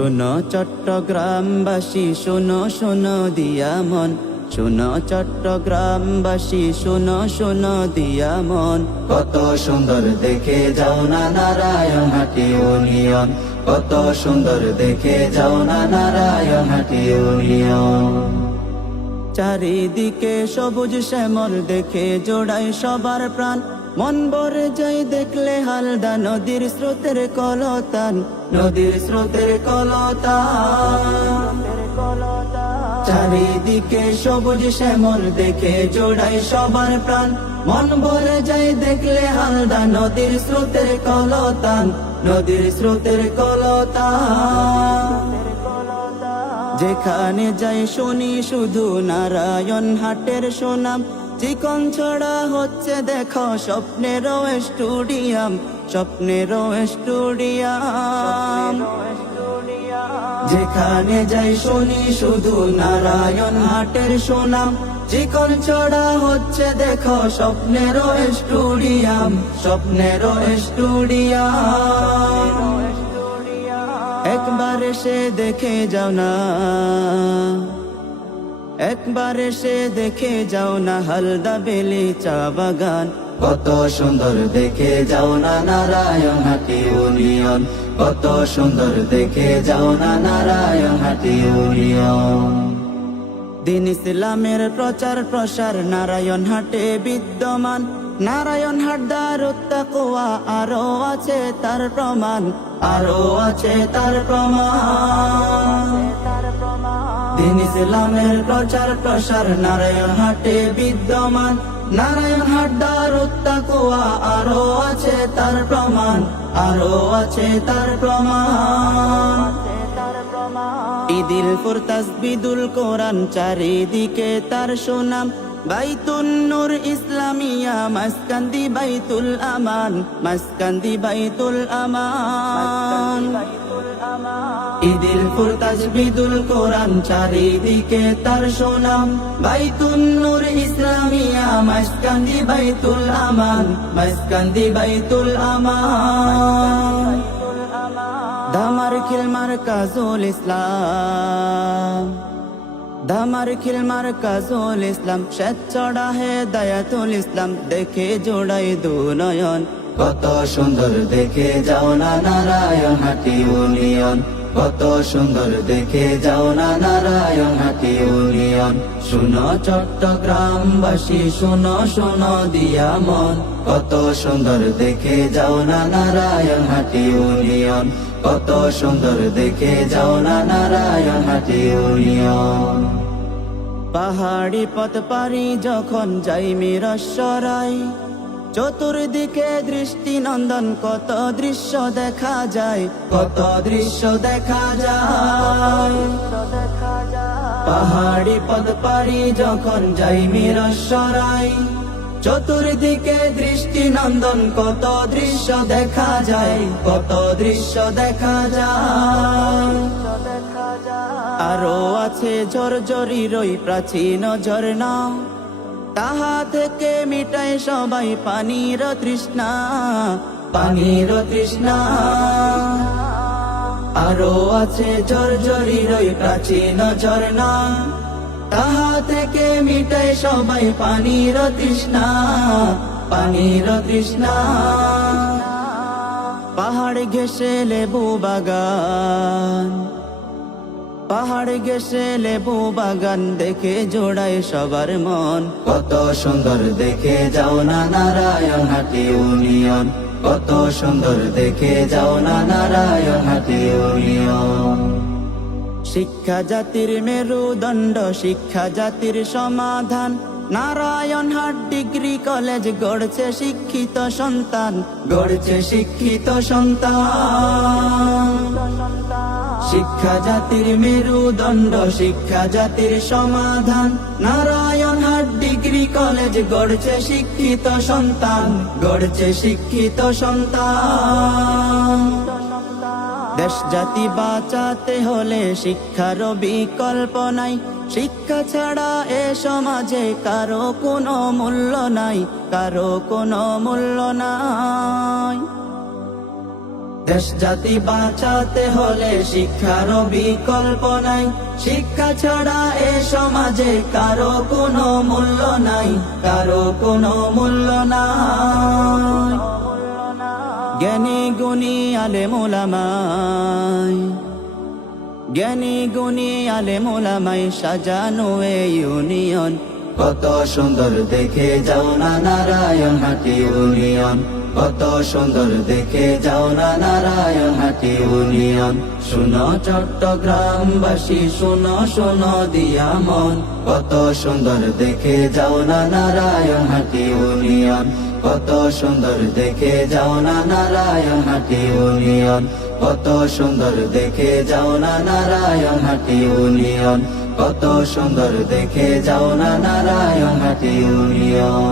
শোনো চট্টগ্রামবাসী শোনো শোনো দিয়া মন, শোনো চট্টগ্রামবাসী শোনো শোনো দিয়া মন। কত সুন্দর দেখে যাও না নারায়ণহাটি ইউনিয়ন, কত সুন্দর দেখে যাও না নারায়ণহাটি ইউনিয়ন। চারিদিকে সবুজ শ্যামল দেখে জোড়ায় সবার প্রাণ, মন ভরে যায় দেখলে হালদা নদীর স্রোতের কলতান, নদীর স্রোতের কলতান। চারিদিকে সবুজ শ্যামল দেখে জোড়ায় সবার প্রাণ, মন ভরে যায় দেখলে হালদা নদীর স্রোতের কলতান, নদীর স্রোতের কলতান। যেখানে যাই শুনি শুধু নারায়ণহাটের সুনাম, চিকন ছড়া হচ্ছে দেখো স্বপ্নেরও স্টুডিয়াম, স্বপ্নেরও স্টুডিয়াম। যেখানে যাই শুনি শুধু নারায়ণহাটের সুনাম, চিকন ছড়া হচ্ছে দেখো স্বপ্নেরও স্টুডিয়াম, স্বপ্নেরও স্টুডিয়াম। একবার এসে দেখে যাও না, একবার এসে দেখে যাও না হালদা বেলি চা বাগান। কত সুন্দর দেখে যাও না নারায়ণহাটি ইউনিয়ন, কত সুন্দর দেখে যাও না নারায়ণহাটি ইউনিয়ন। দিন ইসলামের প্রচার প্রসার নারায়ণহাটে বিদ্যমান, নারায়ণহাট দারুত তাকওয়া আরো আছে তার প্রমাণ, আরো আছে তার প্রমাণ। দিন ইসলামের প্রচার প্রসার নারায়ণহাটে বিদ্যমান, নারায়ণহাট দারুত তাকওয়া আরো আছে তার প্রমাণ, আরো আছে তার প্রমাণ। ঈদুল ফুরতাস বিদুল কোরআন চারিদিকে তার সুনাম, বাইতুন নূর ইসলামিয়া মাসকান্দি বাইতুল আমান, মাসকান্দি বাইতুল আমান। ঈদুল ফুরতাস বিদুল কোরআন চারিদিকে তার সুনাম, বাইতুন নূর ইসলামিয়া মাসকান্দি বাইতুল আমান, মাসকান্দি বাইতুল আমান। দামার খিলমার কাজুল ইসলাম, দামার খিলমার কাজুল ইসলাম, শ্বেতচড়া হেদায়াতুল ইসলাম দেখে জোড়াই দু নয়ন। কত সুন্দর দেখে যাও না নারায়ণহাটি ইউনিয়ন, কত সুন্দর দেখে যাও না নারায়ণহাটি ইউনিয়ন। শুনো চট্টগ্রামবাসী শুনো শোনো দিয়া মন, কত সুন্দর দেখে যাও না নারায়ণহাটি ইউনিয়ন, কত সুন্দর দেখে যাও না নারায়ণহাটি ইউনিয়ন। পাহাড়ি পথ পারি যখন যাই মিরসরাই, চতুর্দিকে দৃষ্টি নন্দন কত দৃশ্য দেখা যায়, কত দৃশ্য দেখা যায়। পাহাড়ি পথ পারি যখন যাই মিরসরাই, চতুর্দিকে দৃষ্টি নন্দন কত দৃশ্য দেখা যায়, কত দৃশ্য দেখা যায়। আরো আছে ঝরঝরির ওই প্রাচীন ঝর্ণা, তাহা থেকে মিটায় সবাই পানির তৃষ্ণা, পানির তৃষ্ণা। আরো আছে ঝরঝরির ওই প্রাচীন ঝর্ণা, তাহা থেকে মিটায় সবাই পানির তৃষ্ণা, পানির তৃষ্ণা। পাহাড় ঘেঁষে লেবু বাগান, পাহাড় ঘেঁষে লেবু বাগান দেখে জোড়ায় সবার মন। কত সুন্দর দেখে যাও না নারায়ণহাটি ইউনিয়ন, কত সুন্দর দেখে যাও না নারায়ণহাটি ইউনিয়ন। শিক্ষা জাতির মেরুদণ্ড শিক্ষা জাতির সমাধান, নারায়ণহাট ডিগ্রি কলেজ গড়ছে শিক্ষিত সন্তান, গড়ছে শিক্ষিত সন্তান। শিক্ষা জাতির মেরুদণ্ড শিক্ষা জাতির সমাধান, নারায়ণহাট ডিগ্রি কলেজ গড়ছে শিক্ষিত সন্তান, গড়ছে শিক্ষিত সন্তান। দেশ জাতি বাঁচাতে হলে শিক্ষার বিকল্প নাই, শিক্ষা ছাড়া এ সমাজে কারো কোনো মূল্য নাই, কারো কোনো মূল্য নাই। দেশ জাতি বাঁচাতে হলে শিক্ষার বিকল্প নাই, শিক্ষা ছাড়া এ সমাজে কারো কোনো মূল্য নাই, কারো কোনো মূল্য নাই। জ্ঞানী গুণী আলেম ওলামায়, জ্ঞানী গুণী আলেম ওলামায় সাজানো এই ইউনিয়ন, কত সুন্দর দেখে যাও না নারায়ণহাটি ইউনিয়ন, কত সুন্দর দেখে যাও না নারায়ণহাটি ইউনিয়ন। শুনো চট্টগ্রামবাসী শুনো শুনো দিয়া মন, কত সুন্দর দেখে যাও না নারায়ণহাটি ইউনিয়ন, কত সুন্দর দেখে যাও না নারায়ণহাটি ইউনিয়ন, কত সুন্দর দেখে যাও না নারায়ণহাটি ইউনিয়ন, কত সুন্দর দেখে যাও না নারায়ণহাটি ইউনিয়ন।